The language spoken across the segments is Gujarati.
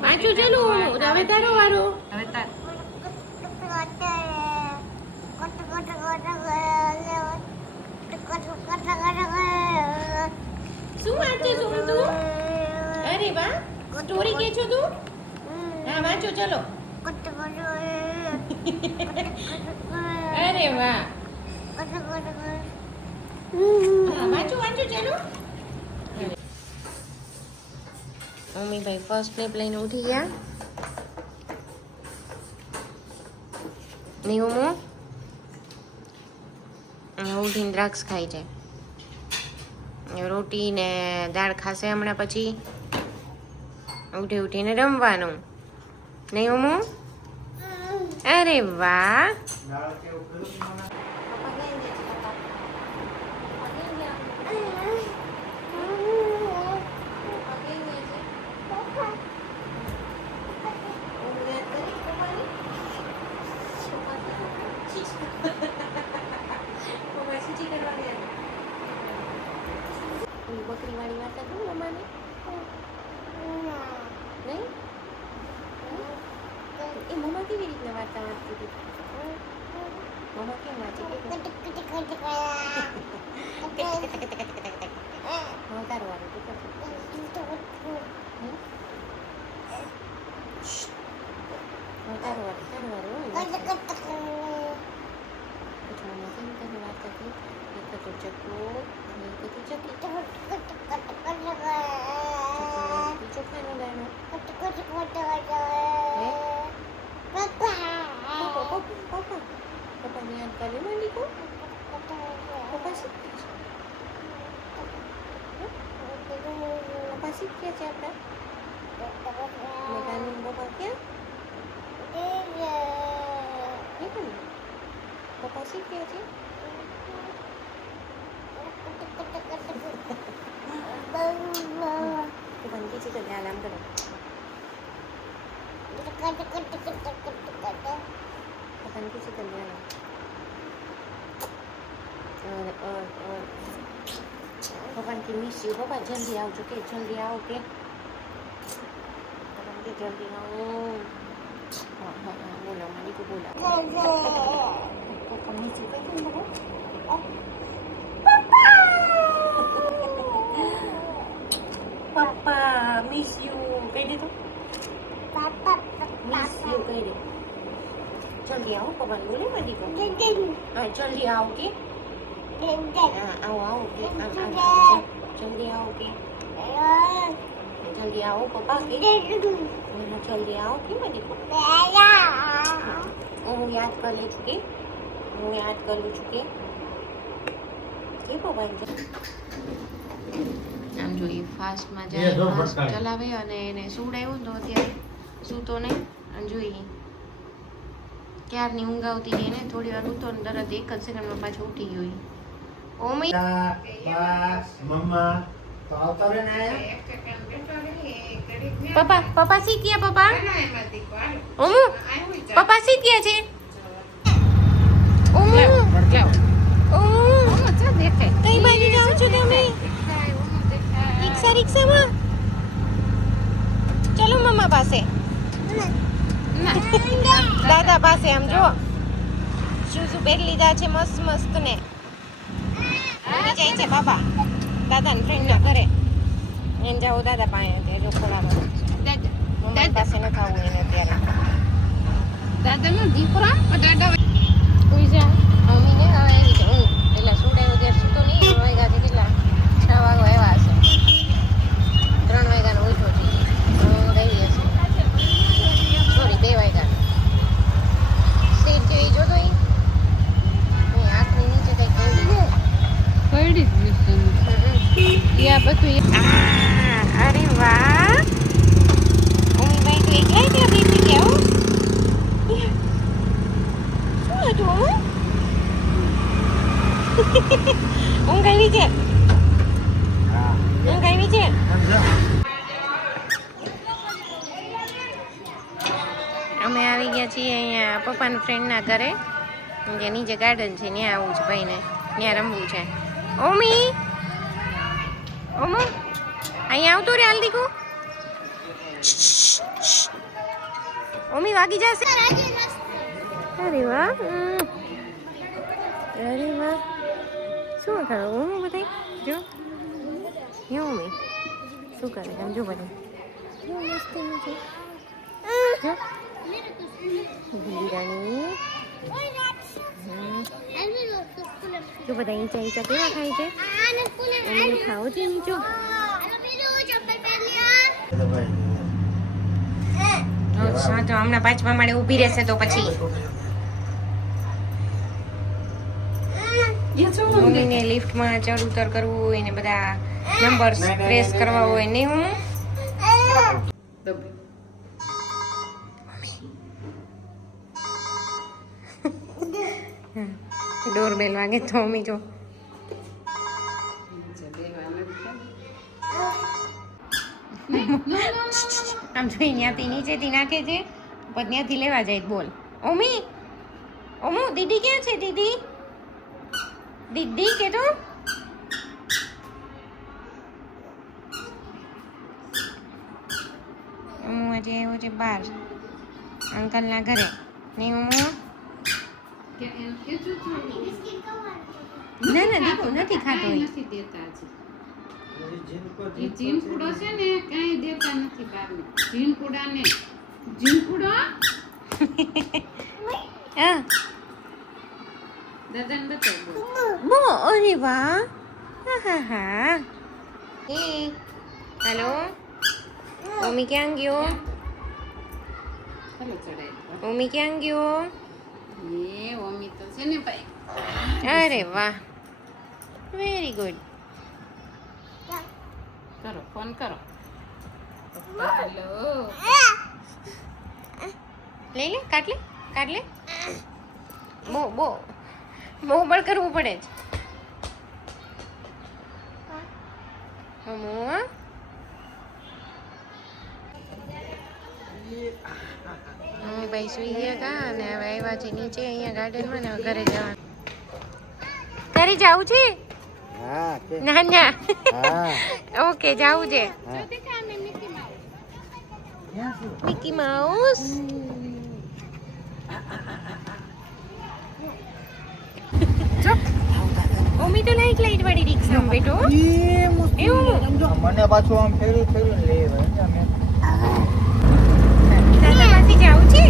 વાંચું ચલો હવે તારો વારો. હવે તાર શું વાંચે છું તું? અરે વાહ, સ્ટોરી કે છો તું? હા વાંચો ચલો. અરે વાહ, હા વાંચો વાંચો ચલો. મમ્મીભાઈ ફર્સ્ટ સ્ટેપ લઈને ઉઠી ગયા. નિયમો ઉઠીને દ્રાક્ષ ખાઈ જાય. રોટી ને દાળ ખાશે હમણાં પછી. ઉઠીને રમવાનું. નિયમો અરે વાહ. બકરી વાળી વાર્તા કહું મમ્માને? નહીં? એ મમ્મા કેવી રીતના વાર્તા વાંચતી હતી? મમ્મા કેમ વાંચે? તારું વાળું તું કરજો. તારું વાળું વાર્તા કહી. એક હતું ચકુ અને એક હતું ચકી. ચોખાનું દાણું. પપ્પાને યાદ કર્યું માંડી કો? પપ્પા શીખ્યા છે? પપ્પા શીખ્યા છે આપણા? મેઘાનું પપ્પા ક્યાં? પપ્પા શીખ્યા છે? પપ્પાને કીધી તો આરામ કરો. પપ્પાને કીધી તો આરામ. પપ્પાને કે મિસ યુ. પપ્પા જલ્દી આવજો કે જલ્દી આવો કે. પપ્પાને કે જલ્દી આવો. હા હા હા બોલો માલિકો બોલા. પપ્પા મિસ યુ કઈ કેમ બોલો? પપ્પા મિસ યુ કહી દીધું. મિસ યુ કહી દે. જલ્દી આવો પપ્પાને બોલે માલિકો. હા જલ્દી આવો કે. આવો આવો કે. જલ્દી આવો કે. જલ્દી આવો પપ્પા કે. જલ્દી આવો કે માલિકો. હું યાદ કરી છું કે. હું યાદ કરું છું કે પપ્પા આમ જોઈએ ફાસ્ટમાં જાય ફાસ્ટ ચલાવે અને એને સુવડાવ્યો તો અત્યારે સૂતો નહીં. અને જોઈએ ક્યારની ઊંઘ આવતી ગઈ ને થોડી વાર ઉતો ને તરત એક જ સેકન્ડમાં પાછો ઉઠી ગયો. ઓમી મમ્મા તો આવતા રે ને પપ્પા પપ્પા શીખ્યા પપ્પા ઓમુ પપ્પા શીખ્યા છે. ઓમુ ઓમુ કઈ બાજુ જાઓ છો તમે? રિક્ષામાં ચલો મમ્મા પાસે. દાદા પાસે આમ જો શૂઝ પહેરી લીધા છે મસ્ત મસ્ત ને જાય છે બાબા દાદાના ફ્રેન્ડના ઘરે. એને જાઓ દાદા પાસે જો ખોલામાં મમ્મા પાસે ન ખાવું એને અત્યારે. દાદાનો દીકરા દાદા કોઈ જા મમ્મીને હવે આવી છે હું એટલે સુડાયો ત્યારે સૂતો નહીં. વાગ્યા છે કેટલા 6 વાગો આવ્યા હશે. 3 વાગ્યાનો ઉઠો છે ગઈ હશે. સોરી 2 વાગ્યાનો. સીટ જેવી જોતો એ આંખની નીચે કઈ પડી જ બધું. અરે વાહ ઉમીભાઈ તો એકલા એકલા બેસી ગયા હો. શું હતું ઊંઘ આવી છે? ઊંઘ આવી છે? અમે આવી ગયા છીએ અહીંયા પપ્પાના ફ્રેન્ડના ઘરે. જે નીચે ગાર્ડન છે ત્યાં આવવું છે ભાઈને, ત્યાં રમવું છે. ઓમી ઓમો અહીંયા આવતો રે હાલ દીકુ. ઓમી વાગી જશે. અરે વાહ, અરે વાહ, શું કરે ઓમી બધાય જો ઓમી શું કરે એમ જો બધા જો મસ્તીનું છે જો દીરાણી જો બધા ઈંચા ઈંચા કેવા ખાય છે. અને ખાઓ છે ઈંચો. અચ્છા તો હમણાં પાંચમા માળે ઊભી રહેશે તો પછી મમ્મીને લિફ્ટમાં ચડ ઉતર કરવું હોય ને બધા નંબર પ્રેસ કરવા હોય નહીં હું ડોરબેલ વાગે તો મમ્મી જો આમ જોઈ ત્યાંથી નીચેથી નાખે છે પણ ત્યાંથી લેવા જાય બોલ. ઓમી ઓમો દીદી ક્યાં છે? દીદી દીદી કે તો હું આજે આવ્યો છે બહાર અંકલના ઘરે નહીં હું ના ના દીકરો નથી ખાતો જીનકુડો છે ને કઈ દેતા નથી બહારને જીનકુડા ને જીનકુડો દાદાને બતાવ બો અરે વાહ હા હા એ હેલો ઓમી ક્યાં ગયો? ચાલો ચડાય ઓમી ક્યાં ગયો? એ ઓમી તો છે ને ભાઈ. અરે વાહ વેરી ગુડ. કરો ફોન કરો. હેલો લઈ લે કાટ લે બો બો બહુ બળ કરવું પડે છે. હમો ભાઈ સુઈ ગયા કા અને હવે આવ્યા છે નીચે અહીંયા ગાર્ડનમાં ને હવે ઘરે જવાનું. ઘરે જવું છે? હા કે ના ના હા ઓકે જવું છે. ક્યાં છું? મિકી માઉસ જો ઓમી તો લાઈટ વાળી રિક્ષામાં બેઠો. એવું મને પાછું આમ ફેરી લે મેં દાદા પાસે જાવું છે.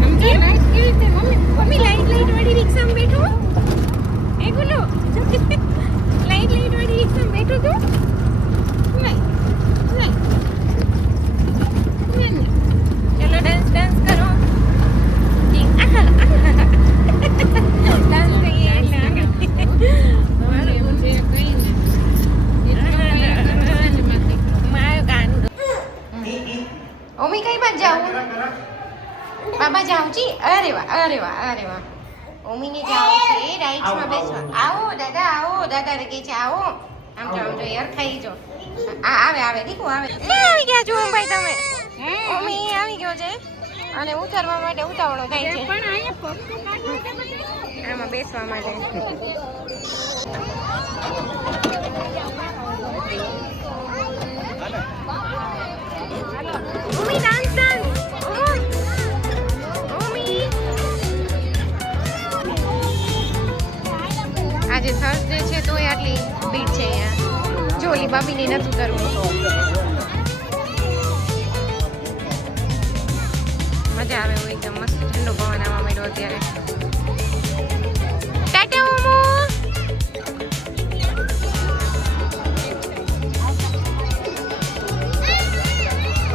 સમજી લાઈટ કેવી રીતે મમ્મી લાઈટ વાળી રિક્ષામાં બેઠો. એ ગુલો લાઈટ વાળી રિક્ષામાં બેઠો તું. ચલો ડાન્સ કરો. ડાન્સ કરીએ એટલે આગળ મારું ગાનું. ઓમી કઈ બાજુ જાવું? બાબા જાવું છી? અરે વાહ ઓમીને જાવું છે રાઈટ્સમાં બેસવા. આવો દાદા કે છે આવો. આમ જો યાર ખાઈ જો. આવે દીકુ આવે. આવી ગયા છો ભાઈ તમે? ઓમી આવી ગયો છે અને ઉતરવા માટે ઉતાવળો થાય છે. પણ અહીંયા આમાં બેસવા માટે ઓમી ડાન્સ ઓમી આજે થર્સડે છે તોય આટલી ભીડ છે અહીંયા. જોલી બાબીને નથી ઉતરવું. મજા આવે એવું એકદમ મસ્ત ઠંડો પવન આવવા માંડ્યો અત્યારે. ટાટા ઓમો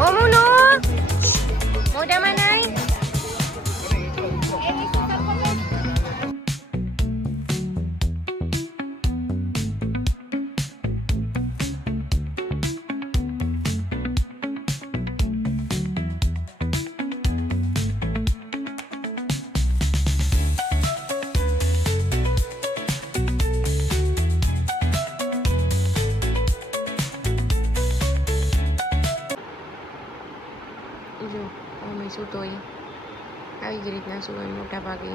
ઓમુનો મોઢામાં નાય. જો અમે સૂતો આવી જ રીતના સુવાય મોટા ભાગે.